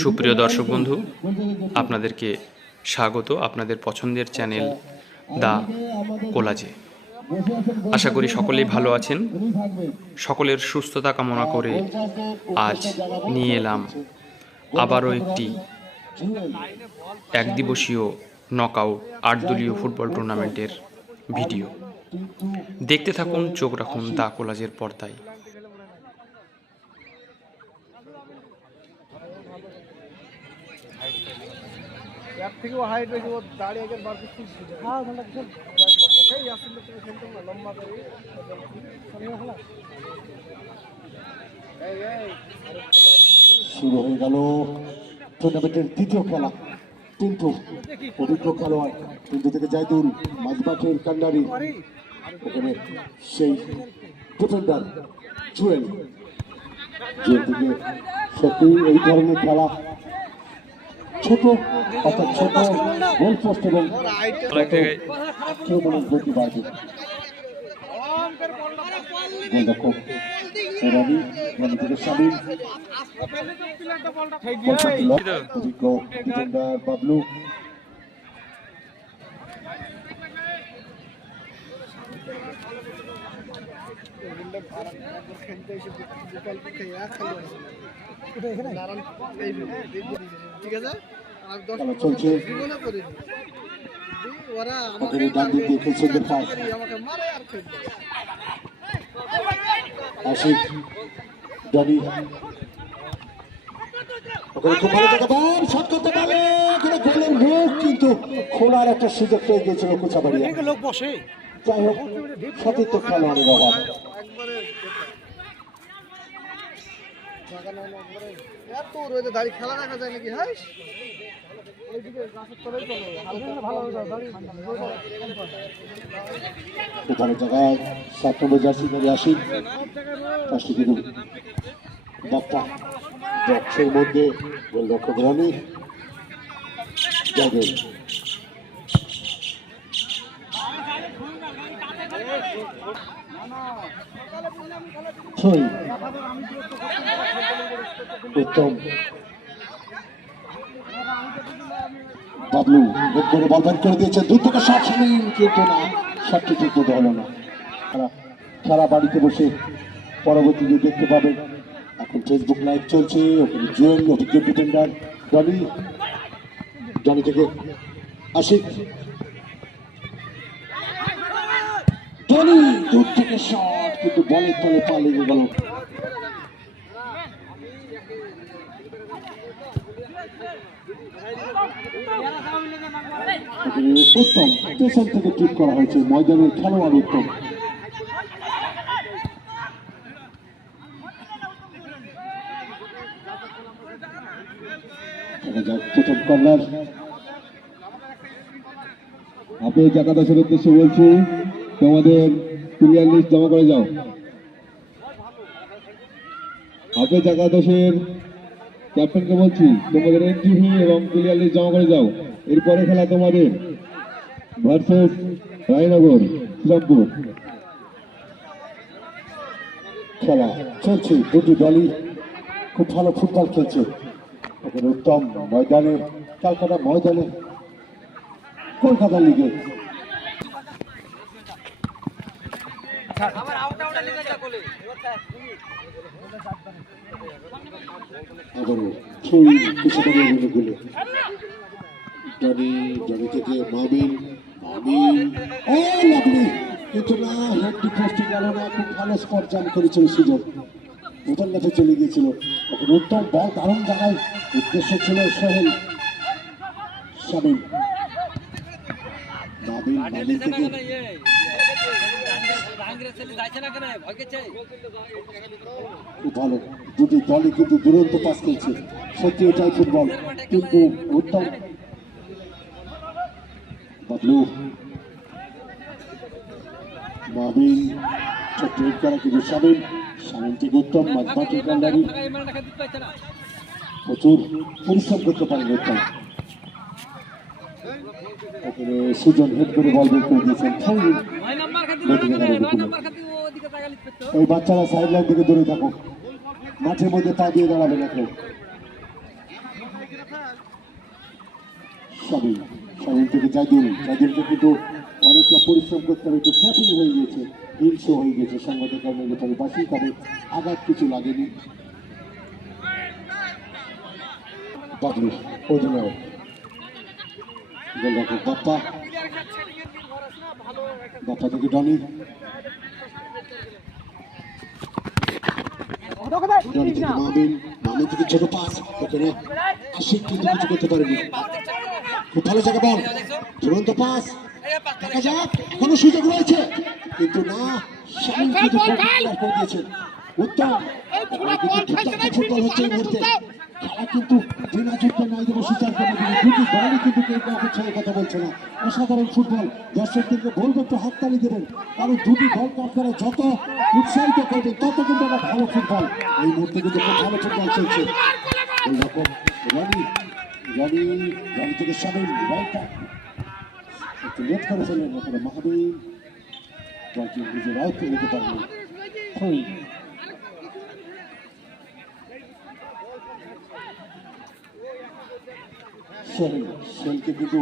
সুপ্রিয় দর্শক বন্ধু, আপনাদেরকে স্বাগত। আপনাদের পছন্দের চ্যানেল দা কোলাজে। আশা করি সকলেই ভালো আছেন। সকলের সুস্থতা কামনা করে আজ নিয়ে এলাম আবারও একটি একদিবসীয় নকআউট আট দলীয় ফুটবল টুর্নামেন্টের ভিডিও দেখতে থাকুন, চোখ রাখুন দা কোলাজের পর্দায়। এর থেকেও হাইট হয়েছে ও দাঁড়িয়ে বার করতে হ্যাঁ ঘণ্টা কিসব সেই আসলে তুমি খেলতে না লম্বা করে। এই এই শুরু হয়ে গেল টুর্নামেন্টের দ্বিতীয় খেলা কিন্তু অভিজ্ঞ খেলোয়াড় কিন্তু থেকে জায়দুল মাঝবাটের কান্ডারি। এখানে সেই ডিফেন্ডার জুয়েল। জুয়েল থেকে সত্যি এই ধরনের খেলা ছোট অর্থাৎ ছোট গোল পোস্ট এবং কেউ মনে গতি বাড়বে। গোলরক্ষক রবি রবি থেকে শামিম। অভিজ্ঞ ডিফেন্ডার বাবলু। ঠিক আছে? খেলা চলছে। জীবনে করিনি। ওরা ওখানে ডান দিক দিয়ে খেলছে পাস আমাকে মারে আর খেলবে আশিক ডনি ওখানে খুব ভালো জায়গা বল শট করতে পারে। ওখানে গোলের মুখ কিন্তু খোলার একটা সুযোগ পেয়ে গিয়েছিল কোচাবাড়িয়া। লোক বসে। যাই হোক সতীর্থ খেলোয়াড়ের অভাব এত রয়েছে দাঁড়িয়ে খেলা দেখা যায় নাকি হ্যাঁ ভালো জায়গায় সাত নম্বর জার্সি ধরে আশিক পাঁচটি কিন্তু বাপ্পা। বক্সের মধ্যে জগেল ছয়। উত্তম। বাবলু হেড করে বল করে দিয়েছে। দূর থেকে শট শামিম কিন্তু না। শটটি ঠিক মতো হলো না। খেলা বাড়িতে বসে পরবর্তীতে দেখতে পাবেন এখন ফেসবুক লাইভ চলছে, ওখানে জুয়েল অভিজ্ঞ ডিফেন্ডার ডনি ডনি থেকে আশিক ডনি দূর থেকে শট কিন্তু বলের তলে পা গেল। উত্তম স্টেশন থেকে করা হয়েছে ময়দানের খেলোয়াড় উত্তম। আপনি একাদশের উদ্দেশ্যে বলছি, তোমাদের প্লেয়ার লিস্ট জমা করে যাও। আপনি জাকা একাদশের ক্যাপ্টেনকে বলছি তোমাদের এনটিভি এবং প্লেয়ার লিস্ট জমা করে যাও এরপরে খেলা তোমাদের ভার্সেস রায়নগর শ্রীরামপুর। খেলা চলছে দুটি দলই খুব ভালো ফুটবল খেলছে। উত্তম ময়দানে ক্যালকাটা ময়দানে কলকাতা লিগে। আবারও ছুঁই কুশাবাড়ি গুলো জনি জনি থেকে মামিন করেছিল সুযোগ। ওটার কাছে চলে গিয়েছিল। উত্তম বল দারুণ জায়গায় উদ্দেশ্য ছিল সোহেল। খুব ভালো দুটি দলই কিন্তু দুরন্ত পাস খেলছে সত্যি এটাই ফুটবল কিন্তু উত্তম বাবলু ছোট্ট হিট করা কিন্তু থেকে উত্তম মাঝমাঠের কান্ডারি প্রচুর পরিশ্রম করতে পারেন উত্তম সুজন হেড করে বল বের করে দিয়েছেন। এই বাচ্চারা সাইড লাইন থেকে দূরে থাকো। মাঠের মধ্যে পা দিয়ে দাঁড়াবে না কেউ স্বামী স্বামী থেকে জাদিল জাদিলকে কিন্তু অনেকটা পরিশ্রম করতে হবে একটু ট্যাপিং হয়ে গেছে হিংস হয়ে গেছে কারণে রেফারি বাসি তবে আঘাত কিছু লাগেনি। বাবলু অধিনায়ক। গোলরক্ষক বাপ্পা। বাপ্পা থেকে ডনি। ডনি থেকে মামিন। মামিন থেকে ছোট পাস ওখানে আশিক কিন্তু কিছু করতে পারেনি। খুব ভালো জায়গা বল। দুরন্ত পাস দেখা যাক সুযোগ রয়েছে। কিন্তু না শামিম কিন্তু দিয়েছেন উত্তম। ফুটবল হচ্ছে এই মুহূর্তে। খেলা কিন্তু বিনা যুদ্ধে নয় দেবো সুচার করে দুটি দলই কিন্তু কেউ কাউকে ছেড়ে কথা বলছে না। অসাধারণ ফুটবল। দর্শকদেরকে বলব, একটু হাততালি দেবেন। কারণ দুটি দলকে আপনারা যত উৎসাহিত করবেন, তত কিন্তু একটা ভালো ফুটবল। এই মুহূর্তে কিন্তু খুব ভালো ফুটবল চলছে। এইরকম রনি রনি রনি থেকে রাইট ব্যাক একটু লেট করে ফেললেন ওখানে মাহবুব বলটি নিজের আয়ত্তে নিতে পারলেন সোহেল সোহেলকে কিন্তু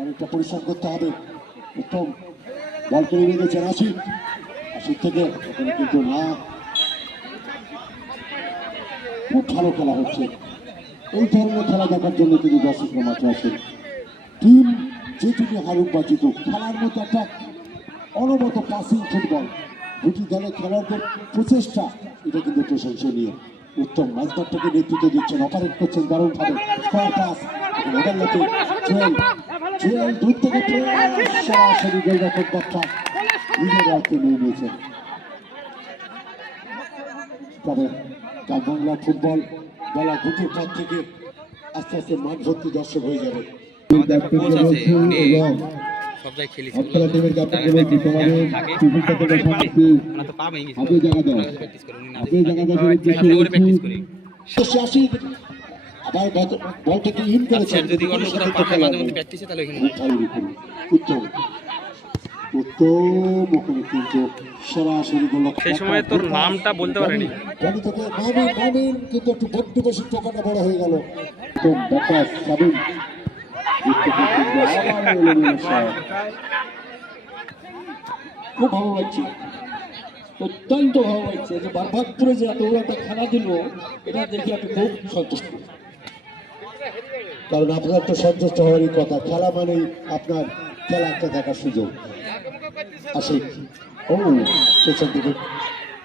অনেকটা পরিশ্রম করতে হবে। উত্তম বল করে নিয়ে গেছেন আশিক। আশিক থেকে ওখানে কিন্তু না। খুব ভালো খেলা হচ্ছে। এই ধরনের খেলা দেখার জন্য কিন্তু দর্শকরা মাঠে আসেন টিম যেটুকু হারুক বা জিতুক, খেলার মতো একটা অনবত পাসিং ফুটবল দুটি দলের খেলোয়াড়দের প্রচেষ্টা, এটা কিন্তু প্রশংসনীয়। উত্তম মাঝদারটাকে নেতৃত্ব দিচ্ছেন অপারেট করছেন দারুণভাবে। স্কোয়ার পাস মোবাইলাতে জুয়েল জুয়েল দূর থেকে সরাসরি গোলরক্ষক বাচ্চা নিজের আয়ত্তে নিয়ে নিয়েছেন তবে কাল বাংলা ফুটবল বেলা দুটোর পর থেকে আস্তে আস্তে মাঠ ভর্তি দর্শক হয়ে যাবে আপনারা টিমের ক্যাপ্টেনকে বলছি তোমাদের টিভিটা থেকে পাবেই গেছি হাতে জায়গা দাও প্র্যাকটিস করে উনি না হাতে জায়গা দাও প্র্যাকটিস করি আবার বলটাকে ইন করেছেন? স্যার যদি অন্য কোথাও পাঠায় মাঝে মধ্যে প্র্যাকটিসে তাহলে উত্তম উত্তম ওখানে কিন্তু সরাসরি সেই সময় তোর নামটা বলতে পারেনি। জানি তোকে মামিন মামিন কিন্তু একটু বড্ড বেশি টোকাটা বড় হয়ে গেল। ব্যাপার সাবিন। খুব ভালো লাগছে। অত্যন্ত ভালো লাগছে যে বারবাদপুরে যে এত বড় একটা খেলা দিল এটা দেখে আমি খুব সন্তুষ্ট। কারণ আপনার তো সন্তুষ্ট হওয়ারই কথা। খেলা মানেই আপনার খেলা একটা দেখার সুযোগ। আসে। পেছন থেকে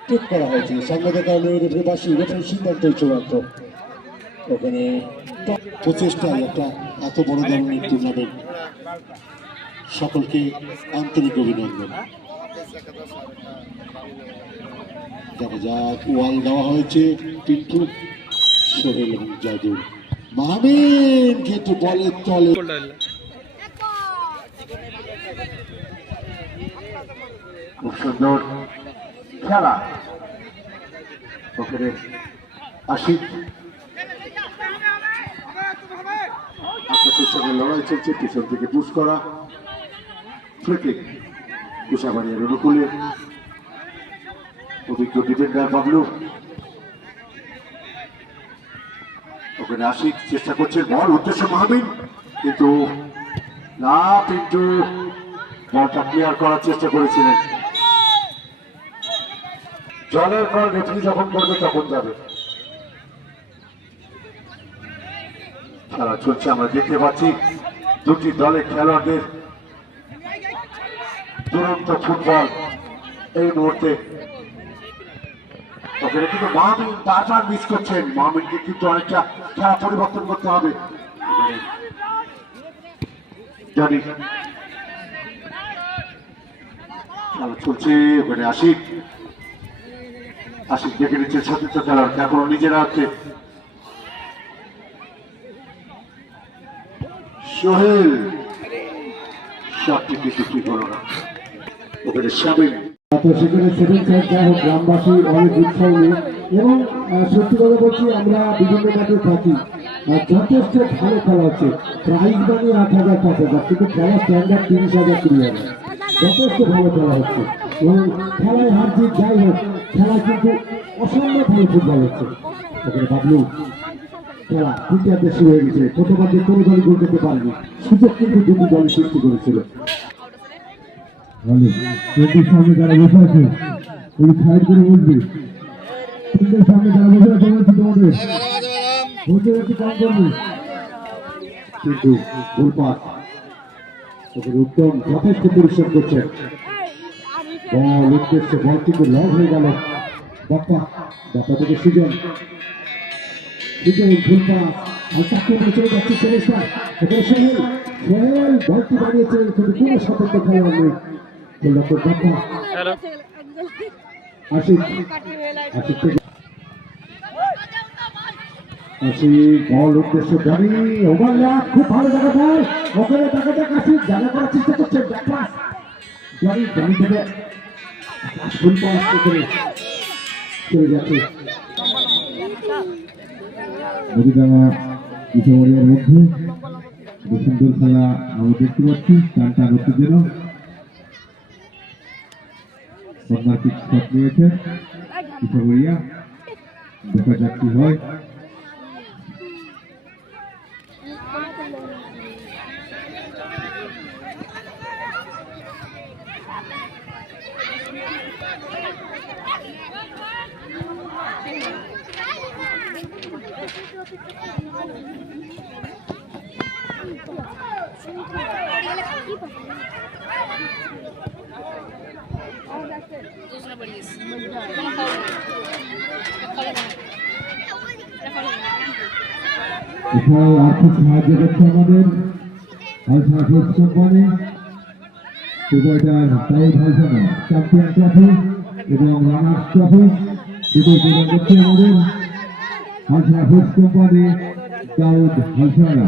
ঠিক করা হয়েছে। সঙ্গে কারণে রেফারি বাসি রেফারি সিদ্ধান্তই চূড়ান্ত ওখানে প্রচেষ্টায় একটা এত বড় ধরনের টুর্নামেন্ট সকলকে আন্তরিক অভিনন্দন। দেখা যাক, ওয়াল দেওয়া হয়েছে পিন্টু, সোহেল এবং জাদুর। মাহমিন কিন্তু তলে। খুব সুন্দর খেলা। ওখানে আশিক। সঙ্গে লড়াই চলছে, পিছন থেকে পুশ করা। ফ্রিকিক কুশাবাড়িয়ার অনুকূলে অভিজ্ঞ ডিফেন্ডার বাবলু। ওখানে আশিক চেষ্টা করছে বল, উদ্দেশ্য মাহবিন। কিন্তু না পিন্টু বলটা ক্লিয়ার করার চেষ্টা করেছিলেন। জলের পর রেফারি যখন করবে তখন যাবে। খেলা চলছে, আমরা দেখতে পাচ্ছি দুটি দলের খেলোয়াড়দের দুরন্ত ফুটবল এই মুহূর্তে ওখানে কিন্তু মিস করছেন। কিন্তু অনেকটা খেলা পরিবর্তন করতে হবে। জানি। চলছে ওখানে আশিক। আশিক দেখে নিচ্ছে সতীর্থ এখনও নিজেরা হচ্ছে সোহেল সবটি কিছু না? ওখানে সাবিন তো সেখানে সেভেন সাইড হোক গ্রামবাসী অনেক উৎসাহ এবং সত্যি কথা বলছি, আমরা বিভিন্ন মাঠে থাকি। যথেষ্ট ভালো খেলা হচ্ছে। প্রাইজ মানে আট হাজার, পাঁচ হাজার, কিন্তু খেলা স্ট্যান্ডার্ড তিরিশ হাজার, কুড়ি হাজার। যথেষ্ট ভালো খেলা হচ্ছে। এবং খেলায় হার জিত যাই হোক খেলা কিন্তু অসম্ভব ভালো ফুটবল হচ্ছে। ওখানে বাবলু খেলা দ্বিতীয়ার্ধে শুরু হয়ে গেছে। প্রথমার্ধে কোনো দলই গোল করতে পারেনি। সুযোগ কিন্তু দুটি দলই সৃষ্টি করেছিল। ভালো টেন্টের সামনে যারা ওই সাইড করে বসবে। বসে আছে কিন্তু গোলপাত ওদের উত্তম যথেষ্ট পরিশ্রম করছে। বল, উদ্দেশ্যে, বল কিন্তু লং হয়ে গেল। বাপ্পা বাপ্পা থেকে সুজন। সুজন আর চাকরি করে চলে যাচ্ছে সমস্যা সোহেল সোহেল, বলটি সতর্ক খেলোয়াড় নেই। খেললো তো বাপ্পা আশিক আশিক থেকে আশিক বল উদ্দেশ্য জানি ওভারল্যাপ খুব ভালো জায়গা বল। ওখানে দেখা যাক আশিক জায়গা করার চেষ্টা করছে ব্যাকপাস জানি জানি থেকে ফুল পাস করে চলে যাচ্ছে। নদীডাঙ্গা ইটামরিয়ার মধ্যে। সুন্দর খেলা আমরা দেখতে পাচ্ছি টানটা করতে যেন কর্নার কিক শট নিয়েছে ইটামরিয়া দেখা যাক কি হয় এছাড়াও আর্থিক সাহায্য করছে আমাদের হালসা ফোর্স কোম্পানি। সুপারটার টাউন হালসানা চ্যাম্পিয়ন ট্রফি এবং রানার্স ট্রফি দুটো প্রদান করছে আমাদের হালসা ফোর্স কোম্পানি দাউদ হালসানা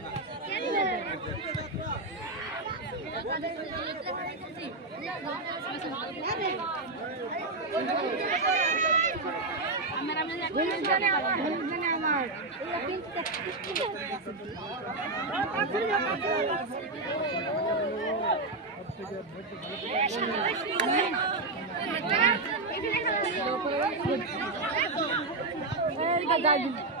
Why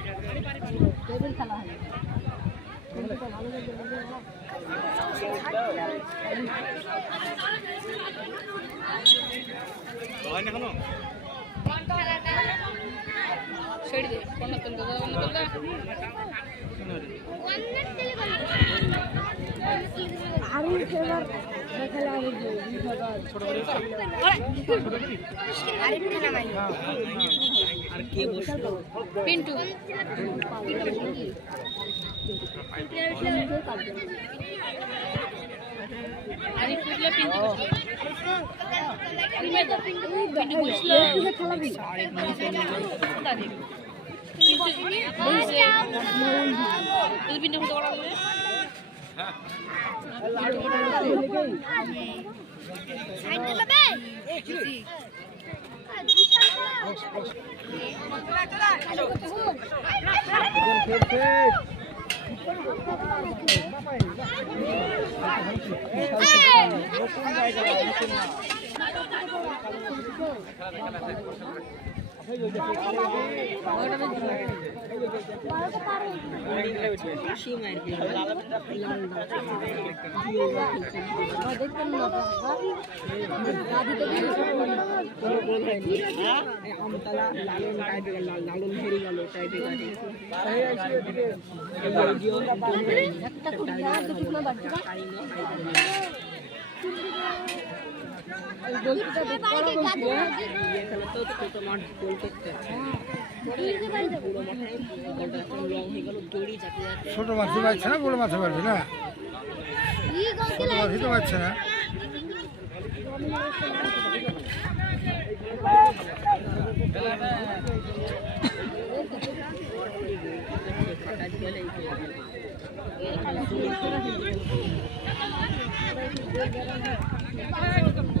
টেবিল খেলা হয় হয় না এখনও আরও খেলা হবে যে আর কে বসে পিন্টু খেলাবি সাইড দিলে আমতলা লালন টাইপে লালন হেরে গেল টাইপে গাড়ি ছোট মাছ পাচ্ছে না বড় মাছ পারবে না? ছোট মাছ দিতে পারছে না।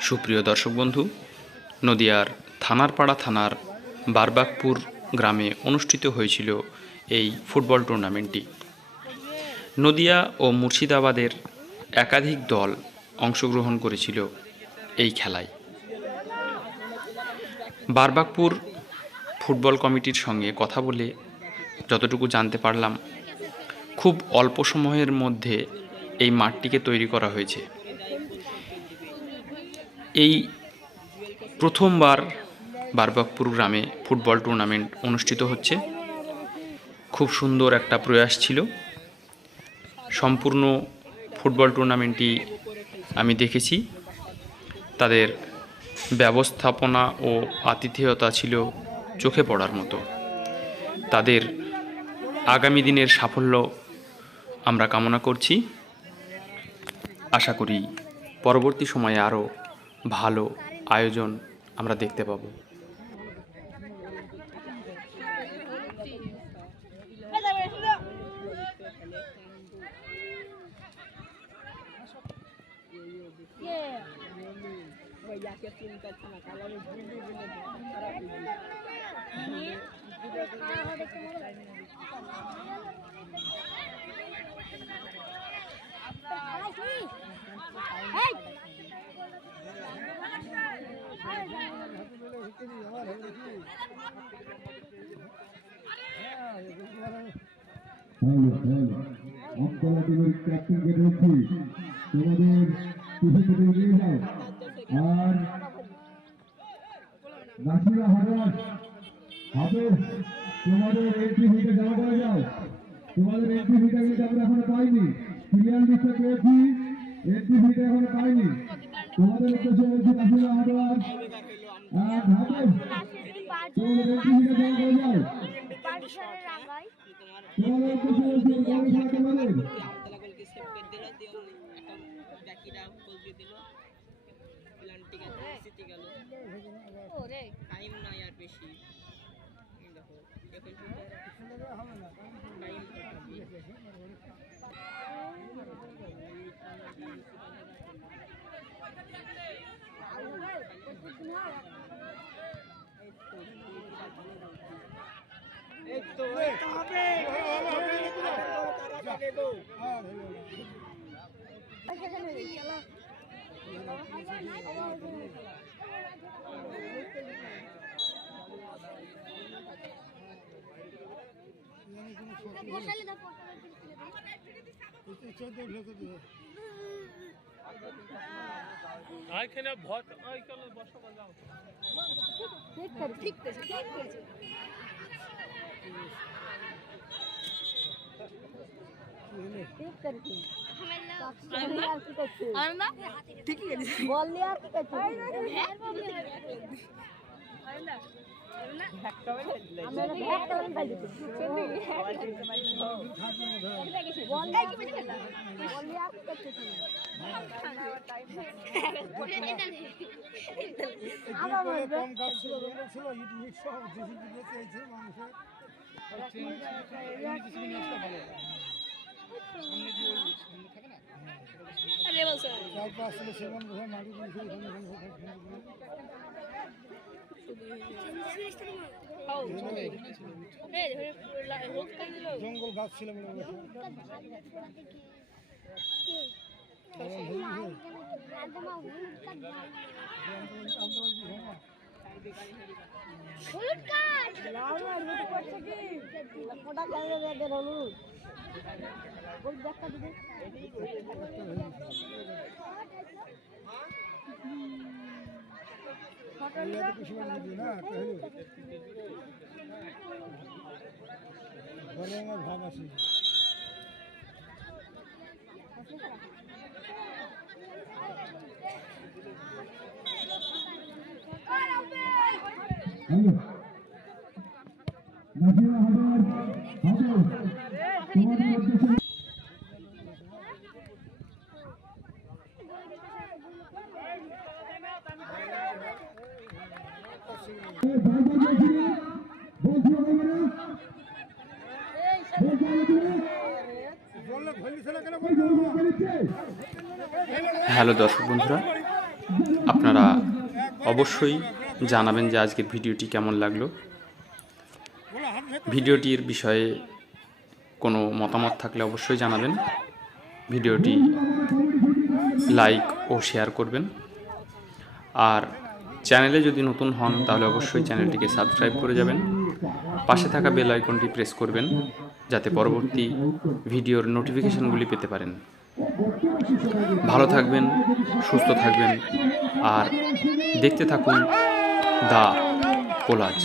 সুপ্রিয় দর্শক বন্ধু নদিয়ার থানারপাড়া থানার বারবাকপুর গ্রামে অনুষ্ঠিত হয়েছিল এই ফুটবল টুর্নামেন্টটি। নদিয়া ও মুর্শিদাবাদের একাধিক দল অংশগ্রহণ করেছিল এই খেলায়। বারবাকপুর ফুটবল কমিটির সঙ্গে কথা বলে যতটুকু জানতে পারলাম, খুব অল্প সময়ের মধ্যে এই মাঠটিকে তৈরি করা হয়েছে। এই প্রথমবার বারবাকপুর গ্রামে ফুটবল টুর্নামেন্ট অনুষ্ঠিত হচ্ছে। খুব সুন্দর একটা প্রয়াস ছিল। সম্পূর্ণ ফুটবল টুর্নামেন্টটি আমি দেখেছি। তাদের ব্যবস্থাপনা ও আতিথেয়তা ছিল চোখে পড়ার মতো। তাদের আগামী দিনের সাফল্য আমরা কামনা করছি। আশা করি পরবর্তী সময়ে আরও ভালো আয়োজন আমরা দেখতে পাবো। আমতলা পিছনে থেকে নিয়ে যাও। আর নাসিরা হাজার হাফেজ, তোমাদের এন্ট্রি ফিটা যাও তোমাদের এন্ট্রি ফিটা কিন্তু আমরা এখনও পাইনি। ক্লিয়ার লিস্টে পেয়েছি এন্ট্রি ফিটা এখনও পাইনি। তোমাদের উদ্দেশ্যে বলছি নাসিরা হাজার আর তোমাদের এন্ট্রি ফিটা যাও টাইম নাই আর বেশি দেখো এখন টাইম এই তো এই তো হবে বসালে দাও ঠিক করে ঠিক করেছে ঠিক করেছে ঠিক করেছে। ছিল জঙ্গল ছিল গাছ ছিল মনে হয় হলুদ কাঠ ওটা কেন ব্যাগের হলুদ। ওই ব্যাগটা দিবে ভাব আছে হ্যালো নাজিরা হাজার হাজার তোমাদের উদ্দেশ্যে এই বারবার বলছি না, বলছি হবে না বলছি হবে না বললে ধরলিছে না কেন ওই গল্প করেছে হ্যালো দর্শক বন্ধুরা, আপনারা অবশ্যই জানাবেন যে আজকের ভিডিওটি কেমন লাগল। ভিডিওটির বিষয়ে কোনো মতামত থাকলে অবশ্যই জানাবেন। ভিডিওটি লাইক ও শেয়ার করবেন। আর চ্যানেলে যদি নতুন হন, তাহলে অবশ্যই চ্যানেলটিকে সাবস্ক্রাইব করে যাবেন। পাশে থাকা বেল আইকনটি প্রেস করবেন, যাতে পরবর্তী ভিডিওর নোটিফিকেশানগুলি পেতে পারেন। ভালো থাকবেন, সুস্থ থাকবেন, আর দেখতে থাকুন দা কোলাজ